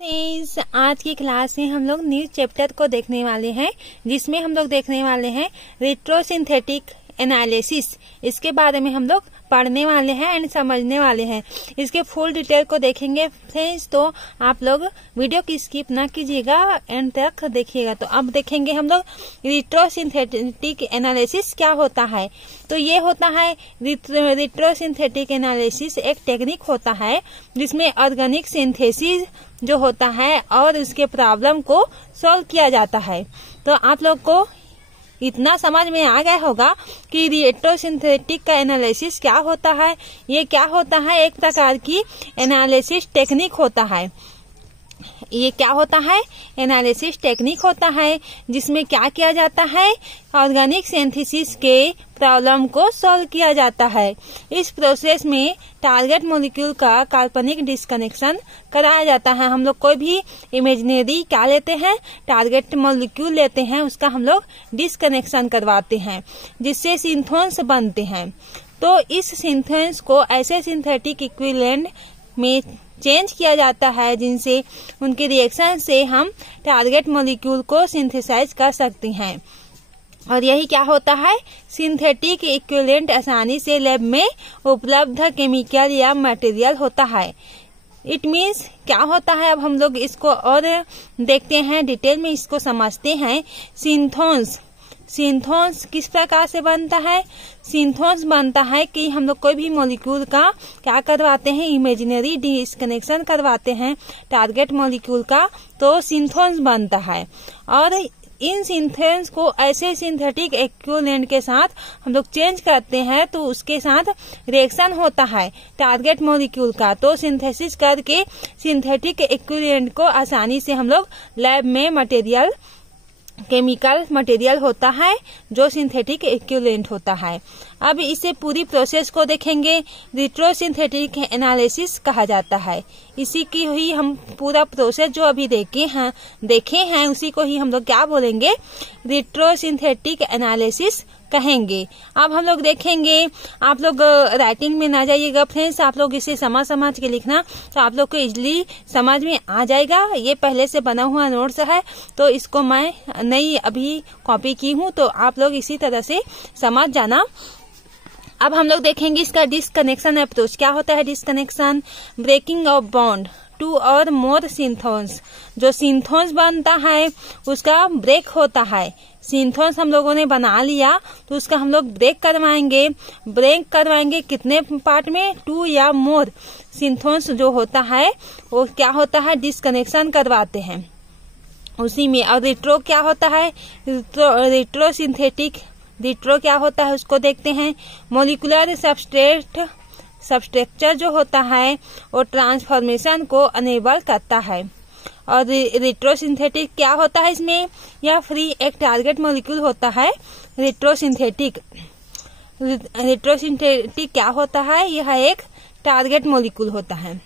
आज की क्लास में हम लोग न्यू चैप्टर को देखने वाले हैं, जिसमें हम लोग देखने वाले हैं रेट्रोसिंथेटिक एनालिसिस। इसके बारे में हम लोग पढ़ने वाले हैं एंड समझने वाले हैं। इसके फुल डिटेल को देखेंगे फ्रेंड्स, तो आप लोग वीडियो की स्किप ना कीजिएगा, एंड तक देखिएगा। तो अब देखेंगे हम लोग रेट्रोसिंथेटिक एनालिसिस क्या होता है। तो ये होता है रेट्रोसिंथेटिक एनालिसिस एक टेक्निक होता है जिसमें ऑर्गेनिक सिंथेसिस जो होता है और उसके प्रॉब्लम को सॉल्व किया जाता है। तो आप लोग को इतना समझ में आ गया होगा कि रेट्रोसिंथेटिक का एनालिसिस क्या होता है। ये क्या होता है, एक प्रकार की एनालिसिस टेक्निक होता है। ये क्या होता है, एनालिसिस टेक्निक होता है जिसमें क्या किया जाता है, ऑर्गेनिक सिंथेसिस के प्रॉब्लम को सॉल्व किया जाता है। इस प्रोसेस में टारगेट मॉलिक्यूल का काल्पनिक डिस्कनेक्शन कराया जाता है। हम लोग कोई भी इमेजिनरी क्या लेते हैं, टारगेट मॉलिक्यूल लेते हैं, उसका हम लोग डिस्कनेक्शन करवाते हैं जिससे सिंथोन्स बनते हैं। तो इस सिंथोन्स को ऐसे सिंथेटिक इक्विवेलेंट में चेंज किया जाता है जिनसे उनके रिएक्शन से हम टारगेट मॉलिक्यूल को सिंथेसाइज कर सकते हैं। और यही क्या होता है, सिंथेटिक इक्विवेलेंट आसानी से लैब में उपलब्ध केमिकल या मटेरियल होता है। इट मीन्स क्या होता है, अब हम लोग इसको और देखते हैं, डिटेल में इसको समझते हैं। सिंथोन्स किस प्रकार से बनता है। सिंथोन्स बनता है कि हम लोग कोई भी मॉलिक्यूल का क्या करवाते हैं, इमेजिनरी डिस्कनेक्शन करवाते हैं टारगेट मॉलिक्यूल का, तो सिंथोन्स बनता है। और इन सिंथोन्स को ऐसे सिंथेटिक इक्विवेलेंट के साथ हम लोग चेंज करते हैं तो उसके साथ रिएक्शन होता है टारगेट मॉलिक्यूल का। तो सिंथेसिस करके सिंथेटिक इक्विवेलेंट को आसानी से हम लोग लैब में मटेरियल, केमिकल मटेरियल होता है जो सिंथेटिक इक्विवेलेंट होता है। अब इसे पूरी प्रोसेस को देखेंगे, रेट्रोसिंथेटिक एनालिसिस कहा जाता है। इसी की ही हम पूरा प्रोसेस जो अभी देखे हैं उसी को ही हम लोग क्या बोलेंगे, रेट्रोसिंथेटिक एनालिसिस कहेंगे। अब हम लोग देखेंगे, आप लोग राइटिंग में ना जाइएगा फ्रेंड्स, आप लोग इसे समझ के लिखना तो आप लोग को इजली समझ में आ जाएगा। ये पहले से बना हुआ नोट्स है तो इसको मैं नई अभी कॉपी की हूँ, तो आप लोग इसी तरह से समझ जाना। अब हम लोग देखेंगे इसका डिस्कनेक्शन अप्रोच क्या होता है। Disconnection, breaking of bond two और मोर सिंथोन्स। जो सिंथोन्स बनता है उसका ब्रेक होता है। सिंथोन्स हम लोगों ने बना लिया तो उसका हम लोग ब्रेक करवाएंगे कितने पार्ट में, 2 या मोर सिंथोन्स जो होता है वो क्या होता है, डिस्कनेक्शन करवाते हैं उसी में। और रेट्रो क्या होता है, रेट्रो क्या होता है उसको देखते हैं। मॉलिक्यूलर सबस्ट्रक्चर जो होता है वो ट्रांसफॉर्मेशन को अनेबल करता है। और रेट्रोसिंथेटिक क्या होता है, इसमें यह फ्री एक टारगेट मॉलिक्यूल होता है। रेट्रोसिंथेटिक क्या होता है, यह एक टारगेट मॉलिक्यूल होता है।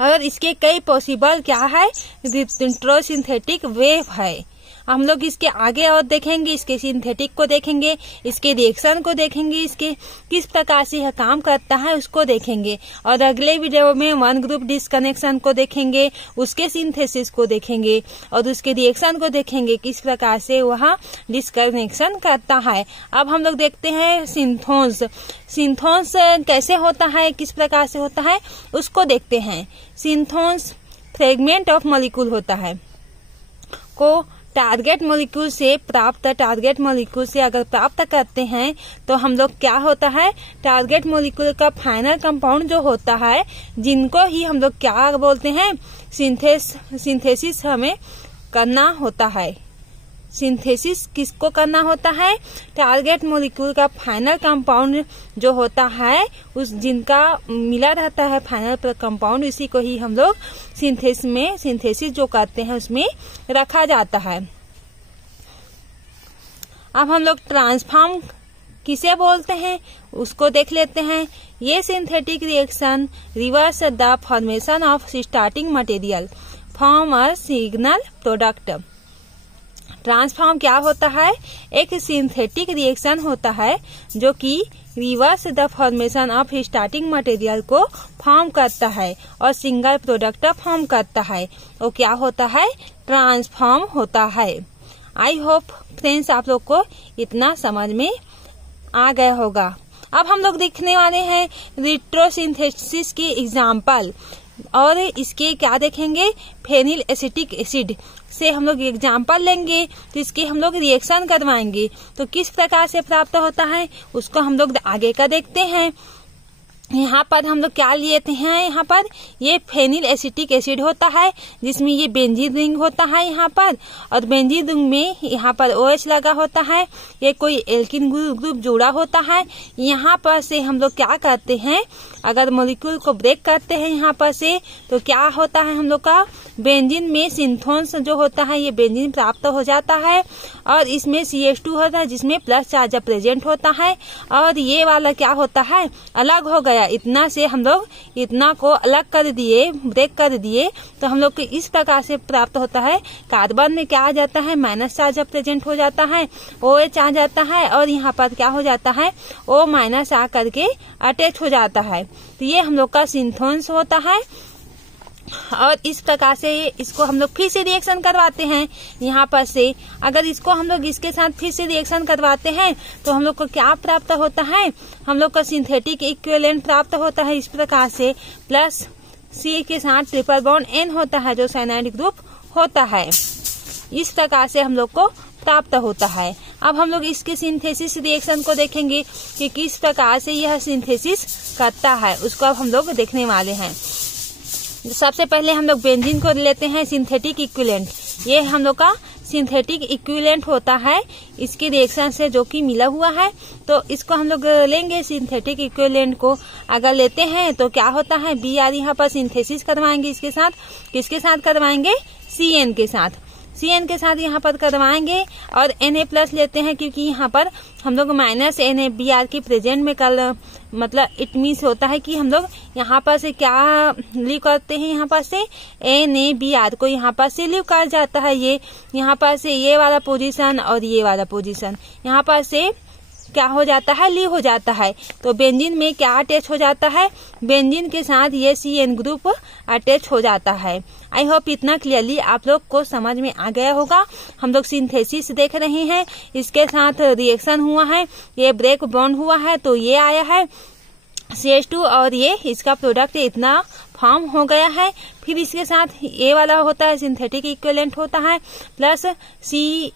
और इसके कई पॉसिबल क्या है, रेट्रोसिंथेटिक वेव है। हम लोग इसके आगे और देखेंगे, इसके सिंथेटिक को देखेंगे, इसके रिएक्शन को देखेंगे, इसके किस प्रकार से यह काम करता है उसको देखेंगे। और अगले वीडियो में 1 ग्रुप डिस्कनेक्शन को देखेंगे, उसके सिंथेसिस को देखेंगे और उसके रिएक्शन को देखेंगे किस प्रकार से वह डिस्कनेक्शन करता है। अब हम लोग देखते हैं सिंथोन्स कैसे होता है, किस प्रकार से होता है उसको देखते हैं। सिंथोन्स फ्रेगमेंट ऑफ मॉलिक्यूल होता है को टारगेट मॉलिक्यूल से अगर प्राप्त करते हैं तो हम लोग क्या होता है, टारगेट मॉलिक्यूल का फाइनल कंपाउंड जो होता है जिनको ही हम लोग क्या बोलते हैं, सिंथेसिस हमें करना होता है। सिंथेसिस किसको करना होता है, टारगेट मॉलिक्यूल का फाइनल कंपाउंड जो होता है उस जिनका मिला रहता है फाइनल कंपाउंड, इसी को ही हम लोग सिंथेसिस जो करते हैं उसमें रखा जाता है। अब हम लोग ट्रांसफॉर्म किसे बोलते हैं उसको देख लेते हैं। ये synthetic reaction reverse the formation of starting material form a signal product. Transform क्या होता है, एक सिंथेटिक रिएक्शन होता है जो कि reverse the formation of starting material को फॉर्म करता है और सिंगल प्रोडक्ट फॉर्म करता है। वो क्या होता है? ट्रांसफॉर्म होता है। आई होप फ्रेंड्स आप लोग को इतना समझ में आ गया होगा। अब हम लोग देखने वाले हैं रिट्रोसिंथेसिस की एग्जाम्पल, और इसके क्या देखेंगे? फेनिल एसिटिक एसिड से हम लोग एग्जाम्पल लेंगे, तो इसके हम लोग रिएक्शन करवाएंगे। तो किस प्रकार से प्राप्त होता है उसको हम लोग आगे का देखते हैं। यहाँ पर हम लोग क्या लेते हैं? यहाँ पर ये फेनिल एसिटिक एसिड होता है जिसमें ये बेंजीन रिंग होता है यहाँ पर, और बेंजीन रिंग में यहाँ पर OH लगा होता है। ये कोई एल्किन ग्रुप जुड़ा होता है। यहाँ पर से हम लोग क्या करते हैं? अगर मॉलिक्यूल को ब्रेक करते हैं यहाँ पर से, तो क्या होता है? हम लोग का बेंजीन में सिंथोन्स जो होता है ये बेंजीन प्राप्त हो जाता है, और इसमें CH2 होता है जिसमें प्लस चार्ज प्रेजेंट होता है, और ये वाला क्या होता है? अलग हो गया। इतना से हम लोग इतना को अलग कर दिए, ब्रेक कर दिए, तो हम लोग को इस प्रकार से प्राप्त होता है। कार्बन में क्या आ जाता है? माइनस चार्ज प्रेजेंट हो जाता है, OH आ जाता है, और यहाँ पर क्या हो जाता है? O माइनस आ करके अटैच हो जाता है। तो ये हम लोग का सिंथोन्स होता है, और इस प्रकार से इसको हम लोग फिर से रिएक्शन करवाते हैं। यहाँ पर से अगर इसको हम लोग इसके साथ फिर से रिएक्शन करवाते हैं तो हम लोग को क्या प्राप्त होता है? हम लोग का सिंथेटिक इक्विवेलेंट प्राप्त होता है इस प्रकार से, प्लस C के साथ ट्रिपल बॉन्ड N होता है जो साइनाइड ग्रुप होता है। इस प्रकार से हम लोग को प्राप्त होता है। अब हम लोग इसके सिंथेसिस रिएक्शन को देखेंगे कि किस प्रकार से यह सिंथेसिस करता है, उसको अब हम लोग देखने वाले हैं। सबसे पहले हम लोग बेंजीन को लेते हैं सिंथेटिक इक्विवेलेंट। ये हम लोग का सिंथेटिक इक्विवेलेंट होता है इसके रिएक्शन से जो कि मिला हुआ है। तो इसको हम लोग लेंगे सिंथेटिक इक्विवेलेंट को। अगर लेते हैं तो क्या होता है? Br यहाँ पर सिंथेसिस करवाएंगे इसके साथ। किसके साथ करवाएंगे? Cn के साथ। Cn के साथ यहाँ पर करवाएंगे, और Na+ लेते हैं क्योंकि यहाँ पर हम लोग माइनस NaBr की प्रेजेंट में कल मतलब इट मीन्स होता है कि हम लोग यहाँ पर से क्या लीव करते हैं? यहाँ पर से NaBr को यहाँ पर से लीव कर जाता है। ये यहाँ पर से ये वाला पोजीशन और ये वाला पोजीशन यहाँ पर से क्या हो जाता है? लीव हो जाता है। तो बेंजीन में क्या अटैच हो जाता है? बेंजीन के साथ ये CN ग्रुप अटैच हो जाता है। आई होप इतना क्लियरली आप लोग को समझ में आ गया होगा। हम लोग सिंथेसिस देख रहे हैं, इसके साथ रिएक्शन हुआ है, ये ब्रेक बॉन्ड हुआ है, तो ये आया है CH2 और ये इसका प्रोडक्ट इतना फॉर्म हो गया है। फिर इसके साथ ये वाला होता है सिंथेटिक इक्विवेलेंट होता है प्लस C,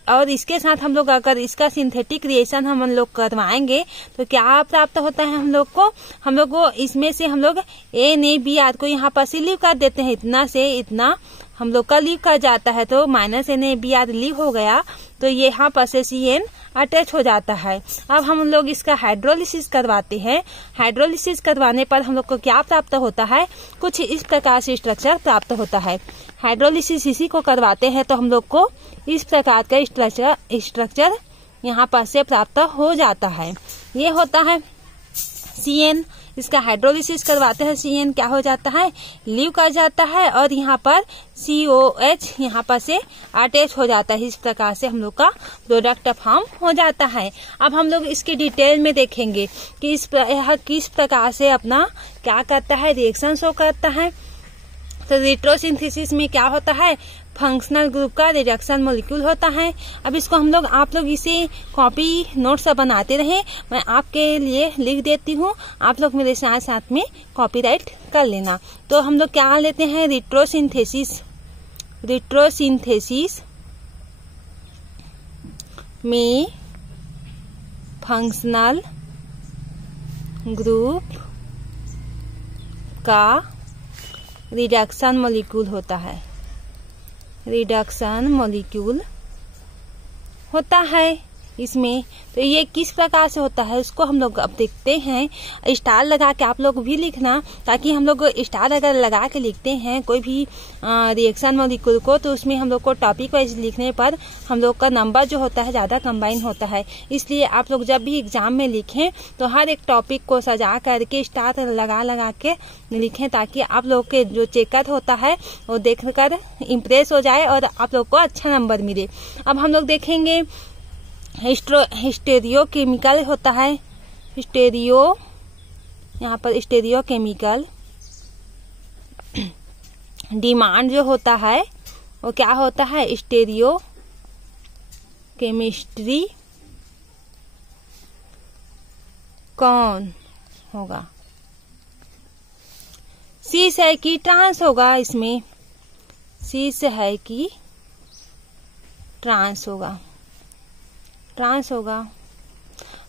और इसके साथ हम लोग अगर इसका सिंथेटिक रिएक्शन हम लोग करवाएंगे तो क्या प्राप्त होता है? हम लोग को इसमें से हम लोग NaBr को यहाँ पर से लीव कर देते हैं। इतना से इतना हम लोग का लीव कर जाता है, तो माइनस NaBr लीव हो गया, तो यहाँ पर से CN अटैच हो जाता है। अब हम लोग इसका हाइड्रोलिसिस करवाते हैं। हाइड्रोलिसिस करवाने पर हम लोग को क्या प्राप्त होता है? कुछ इस प्रकार से स्ट्रक्चर प्राप्त होता है। हाइड्रोलिसिस इसी को करवाते हैं तो हम लोग को इस प्रकार का स्ट्रक्चर यहाँ पर से प्राप्त हो जाता है। ये होता है CN। इसका हाइड्रोलिसिस करवाते हैं, CN क्या हो जाता है? लीव कर जाता है, और यहाँ पर COH यहाँ पर से अटैच हो जाता है। इस प्रकार से हम लोग का प्रोडक्ट फॉर्म हो जाता है। अब हम लोग इसके डिटेल में देखेंगे कि किस प्रकार से अपना क्या करता है? रिएक्शन शो करता है। तो रिट्रोसिंथेसिस में क्या होता है? फंक्शनल ग्रुप का रिडक्शन मॉलिक्यूल होता है। अब इसको आप लोग इसे कॉपी नोट्स बनाते रहे, मैं आपके लिए लिख देती हूँ, आप लोग मेरे साथ साथ में कॉपीराइट कर लेना। तो हम लोग क्या लेते हैं? रिट्रोसिंथेसिस में फंक्शनल ग्रुप का रिडक्शन मॉलिक्यूल होता है। रिडक्शन मॉलिक्यूल होता है इसमें। तो ये किस प्रकार से होता है उसको हम लोग अब देखते हैं। स्टार लगा के आप लोग भी लिखना, ताकि हम लोग स्टार अगर लगा के लिखते हैं कोई भी रिएक्शन मॉलिक्यूल को, तो उसमें हम लोग को टॉपिक वाइज लिखने पर हम लोग का नंबर जो होता है ज्यादा कंबाइन होता है। इसलिए आप लोग जब भी एग्जाम में लिखें तो हर एक टॉपिक को सजा करके स्टार लगा के लिखें, ताकि आप लोग के जो चेकर होता है वो देखकर इम्प्रेस हो जाए और आप लोग को अच्छा नंबर मिले। अब हम लोग देखेंगे हिस्टेरियोकेमिकल होता है। स्टेरियो, यहाँ पर स्टेरियो केमिकल। डिमांड जो होता है वो क्या होता है, स्टेरियो केमिस्ट्री। कौन होगा, सी से है कि ट्रांस होगा, इसमें सी से है कि ट्रांस होगा, ट्रांस होगा।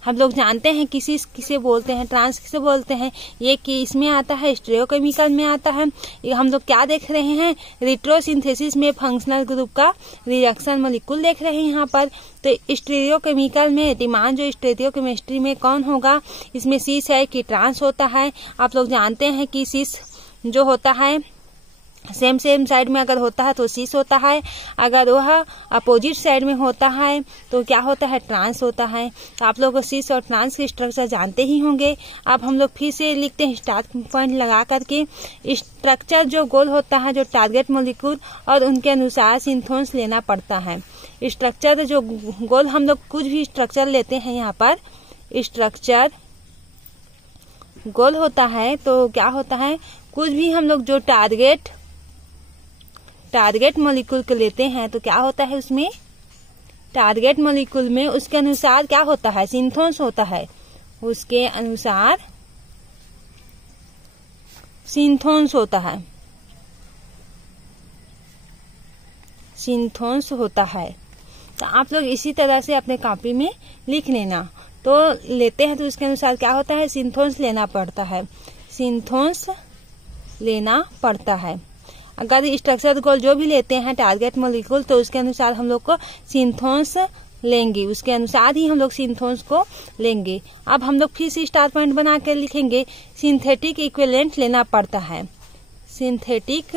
हम लोग जानते हैं किसी किसे बोलते हैं, ट्रांस किसे बोलते हैं। ये कि इसमें आता है, स्टेरियोकेमिकल में आता है। ये हम लोग क्या देख रहे हैं, रिट्रोसिंथेसिस में फंक्शनल ग्रुप का रिएक्शन मॉलिक्यूल देख रहे हैं यहाँ पर। तो स्टेरियोकेमिकल में डिमांड जो स्टेरियोकेमिस्ट्री में कौन होगा, इसमें सिस है कि ट्रांस होता है। आप लोग जानते हैं कि सिस जो होता है सेम साइड में अगर होता है तो सिस होता है, अगर वह अपोजिट साइड में होता है तो क्या होता है, ट्रांस होता है। तो आप लोग सिस और ट्रांस के स्ट्रक्चर जानते ही होंगे। अब हम लोग फिर से लिखते हैं स्टार्ट पॉइंट लगा करके। स्ट्रक्चर जो गोल होता है, जो टारगेट मॉलिक्यूल और उनके अनुसार सिंथोन्स लेना पड़ता है। स्ट्रक्चर जो गोल, हम लोग कुछ भी स्ट्रक्चर लेते हैं यहाँ पर, स्ट्रक्चर गोल होता है तो क्या होता है, कुछ भी हम लोग जो टारगेट मॉलिक्यूल को लेते हैं तो क्या होता है, उसमें टारगेट मॉलिक्यूल में उसके अनुसार क्या होता है, सिंथोन्स होता है, उसके अनुसार सिंथोन्स होता है, सिंथोन्स होता है। तो आप लोग इसी तरह से अपने कॉपी में लिख लेना। तो लेते हैं तो उसके अनुसार क्या होता है, सिंथोन्स लेना पड़ता है, सिंथोन्स लेना पड़ता है। अगर स्ट्रक्चर गोल जो भी लेते हैं टारगेट मॉलिक्यूल तो उसके अनुसार हम लोग को सिंथोन्स लेंगे, उसके अनुसार ही हम लोग सिंथोन्स को लेंगे। अब हम लोग फिर से स्टार पॉइंट बना के लिखेंगे, सिंथेटिक इक्विवेलेंट लेना पड़ता है, सिंथेटिक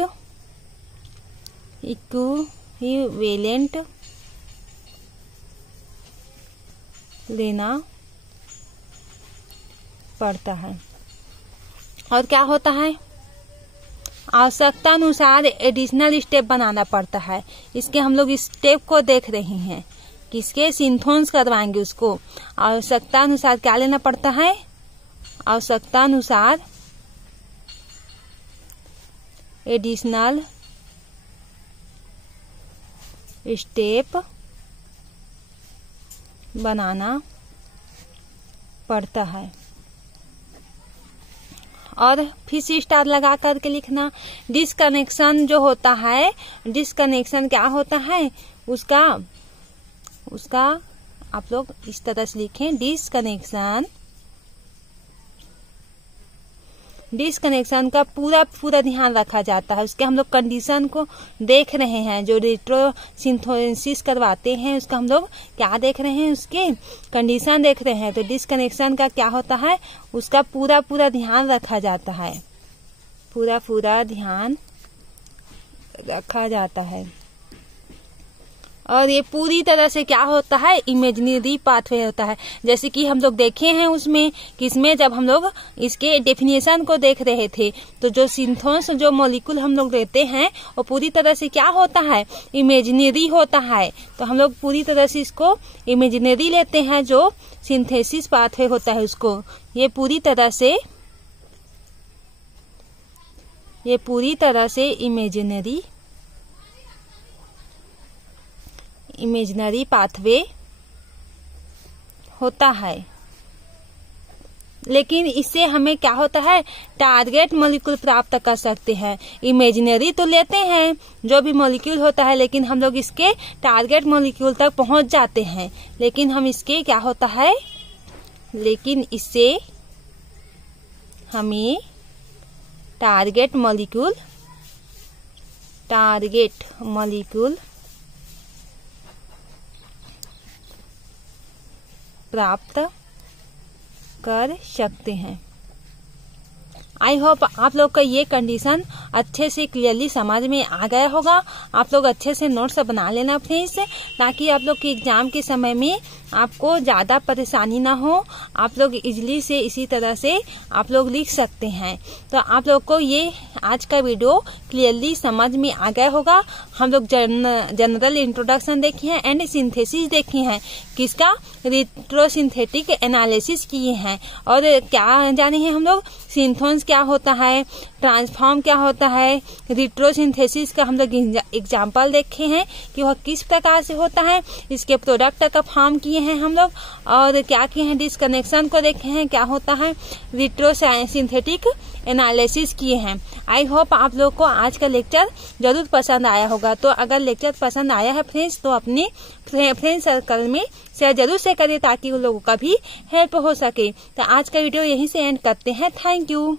इक्विवेलेंट लेना पड़ता है। और क्या होता है, आवश्यकता अनुसार एडिशनल स्टेप बनाना पड़ता है। इसके हम लोग इस स्टेप को देख रहे हैं, किसके सिंथोन्स करवाएंगे उसको। आवश्यकता अनुसार क्या लेना पड़ता है, आवश्यकता अनुसार एडिशनल स्टेप बनाना पड़ता है। और फिर से स्टार लगा करके लिखना। डिस्कनेक्शन जो होता है, डिस्कनेक्शन क्या होता है, उसका आप लोग इस तरह से लिखें, डिस्कनेक्शन का पूरा ध्यान रखा जाता है। उसके हम लोग कंडीशन को देख रहे हैं, जो रिट्रोसिंथेसिस करवाते हैं उसका हम लोग क्या देख रहे हैं, उसके कंडीशन देख रहे हैं। तो डिस्कनेक्शन का क्या होता है, उसका पूरा ध्यान रखा जाता है, पूरा ध्यान रखा जाता है। और ये पूरी तरह से क्या होता है, इमेजिनरी पाथवे होता है। जैसे कि हम लोग देखे हैं उसमें, किसमें, जब हम लोग इसके डेफिनेशन को देख रहे थे तो जो सिंथोन्स जो मॉलिक्यूल हम लोग लेते हैं वो पूरी तरह से क्या होता है, इमेजिनरी होता है। तो हम लोग पूरी तरह से इसको इमेजिनरी लेते हैं, जो सिंथेसिस पाथवे होता है उसको। ये पूरी तरह से इमेजिनरी पाथवे होता है। लेकिन इससे हमें क्या होता है, टारगेट मॉलिक्यूल प्राप्त कर सकते हैं। इमेजिनरी तो लेते हैं जो भी मॉलिक्यूल होता है, लेकिन हम लोग इसके टारगेट मॉलिक्यूल तक पहुंच जाते हैं। लेकिन हम इसके क्या होता है, लेकिन इससे हमें टारगेट मॉलिक्यूल प्राप्त कर सकते हैं। आई होप आप लोग का ये कंडीशन अच्छे से क्लियरली समझ में आ गया होगा। आप लोग अच्छे से नोट्स बना लेना फ्रेंड्स, ताकि आप लोग के एग्जाम के समय में आपको ज्यादा परेशानी ना हो, आप लोग इजीली से इसी तरह से आप लोग लिख सकते हैं। तो आप लोग को ये आज का वीडियो क्लियरली समझ में आ गया होगा। हम लोग जनरल इंट्रोडक्शन देखे हैं एंड सिंथेसिस देखे हैं, किसका रिट्रोसिंथेटिक एनालिसिस किए हैं, और क्या जाने हैं हम लोग सिंथोन्स क्या होता है, ट्रांसफॉर्म क्या होता है, रिट्रोसिंथेसिस का हम लोग एग्जाम्पल देखे हैं कि वह किस प्रकार से होता है, इसके प्रोडक्ट का फॉर्म किए हैं हम लोग, और क्या किए हैं डिस्कनेक्शन को देखे हैं क्या होता है, रिट्रोसिंथेटिक एनालिसिस किए हैं। आई होप आप लोग को आज का लेक्चर जरूर पसंद आया होगा। तो अगर लेक्चर पसंद आया है फ्रेंड्स, तो अपने फ्रेंड सर्कल में शेयर जरूर से करिए, ताकि उन लोगों का भी हेल्प हो सके। तो आज का वीडियो यहीं से एंड करते हैं। Thank you.